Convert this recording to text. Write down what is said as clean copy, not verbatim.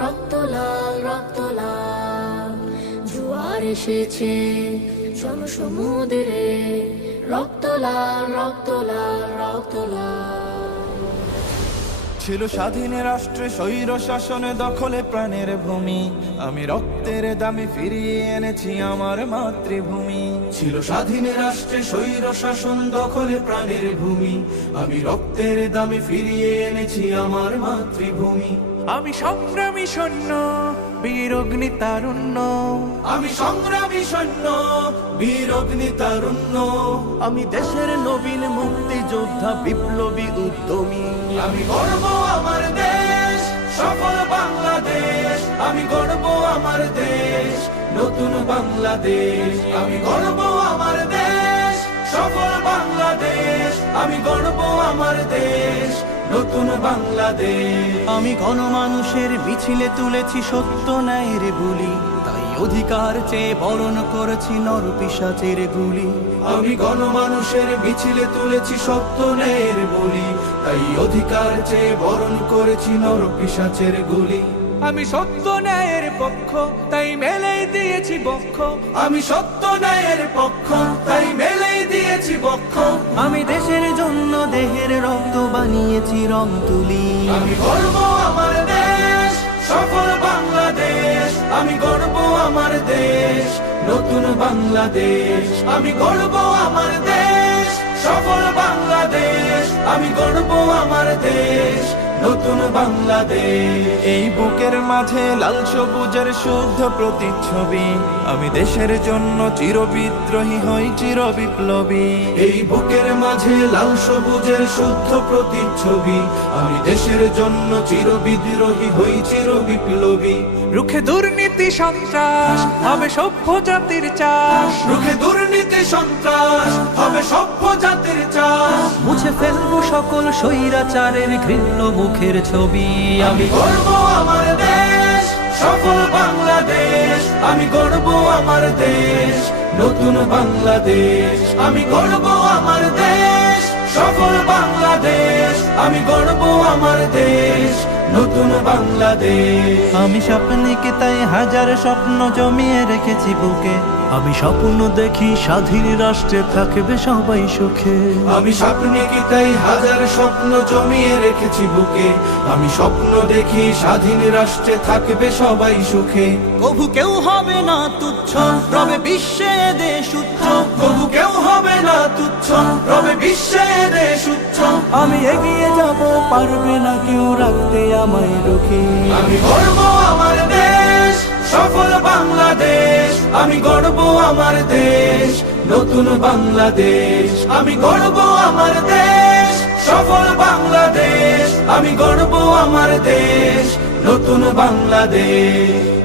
রক্ত লাল, রক্ত লাল। জোয়ার এসেছে জনসমুদ্রে, রক্ত লাল, রক্ত লাল, রক্ত লাল। ছিল স্বাধীন রাষ্ট্রে স্বৈর শাসনে দখলে প্রাণের ভূমি, আমি রক্তের দামে ফিরিয়ে এনেছি আমার মাতৃভূমি। ছিল স্বাধীন রাষ্ট্রে স্বৈর শাসন দখলে প্রাণের ভূমি, আমি রক্তের দামে ফিরিয়ে এনেছি আমার মাতৃভূমি। আমি সংগ্রামী সৈন্য, বীর অগ্নি তারুণ্য। আমি সংগ্রামী সৈন্য, বীর অগ্নি তারুণ্য। আমি দেশের নবীন মুক্তিযোদ্ধা, বিপ্লবী উদ্যমী। আমি গর্ব আমার দেশ, সফল বাংলাদেশ। আমি গর্ব আমার দেশ, নতুন বাংলাদেশ। আমি গর্ব আমার দেশ, সফল বাংলাদেশ। আমি গর্ব আমার দেশ, নতুন বাংলাদেশ। আমি গণমানুষের মিছিলে তুলেছি সত্য ন্যায়ের বুলি, তাই অধিকার চেয়ে বরণ করেছি নর পিশাচের গুলি। আমি গণমানুষের মিছিলে তুলেছি সত্য ন্যায়ের বলি, তাই অধিকার চেয়ে বরণ করেছি নর পিশাচের গুলি। আমি সত্য ন্যায়ের পক্ষ, তাই মেলেই দিয়েছি বক্ষ। আমি সত্য ন্যায়ের পক্ষ, তাই মেলেই দিয়েছি বক্ষ। আমি দেশের জন্য দেহের রক্ত বানিয়েছি রং তুলি। আমি গর্ব আমার দেশ, সফল বাংলাদেশ। আমি গর্ব আমার দেশ, নতুন বাংলাদেশ। আমি গর্ব আমার দেশ, সফল বাংলাদেশ। আমি গর্ব আমার দেশ, নতুন বাংলাদেশ। এই বুকের মাঝে লাল সবুজের শুদ্ধ প্রতিচ্ছবি, আমি দেশের জন্য চির বিদ্রোহী হই চির বিপ্লবী। এই বুকের মাঝে লাল সবুজের শুদ্ধ প্রতিচ্ছবি, আমি দেশের জন্য চির বিদ্রোহী হই চির বিপ্লবী। রুখে দুর্নীতি সন্ত্রাস হবে সভ্য জাতির চাষ। রুখে দুর্নীতি সন্ত্রাস হবে সভ্য জাতির চাষ। মুছে ফেলবো সকল স্বৈরাচারের ঘৃণ্য মুখের ছবি। আমি গর্ব আমার দেশ, সফল বাংলাদেশ। আমি গর্ব আমার দেশ, নতুন বাংলাদেশ। আমি গর্ব আমার দেশ, সফল বাংলাদেশ। আমি গর্ব আমার দেশ, নতুন বাংলাদেশ। আমি স্বপ্নকে তাই হাজার স্বপ্ন জমিয়ে রেখেছি বুকে। আমি স্বপ্ন দেখি স্বাধীন রাষ্ট্রে থাকবে সবাই সুখে। আমি স্বপ্নে কি তাই হাজার স্বপ্ন জমিয়ে রেখেছি বুকে। আমি স্বপ্ন দেখি স্বাধীন রাষ্ট্রে থাকবে সবাই সুখে। কভু কেউ হবে না তুচ্ছ, রবে বিশ্বে দেশ উচ্চ। তবু কেউ হবে না তুচ্ছ, রবে বিশ্বে দেশ উচ্চ। আমি এগিয়ে যাব, পারবে না কেউ রাখতে আমায় রুখে। আমি গর্ব আমার দেশ, সফল বাংলাদেশ। আমি গর্ব আমার দেশ, নতুন বাংলাদেশ। আমি গর্ব আমার দেশ, সফল বাংলাদেশ। আমি গর্ব আমার দেশ, নতুন বাংলাদেশ।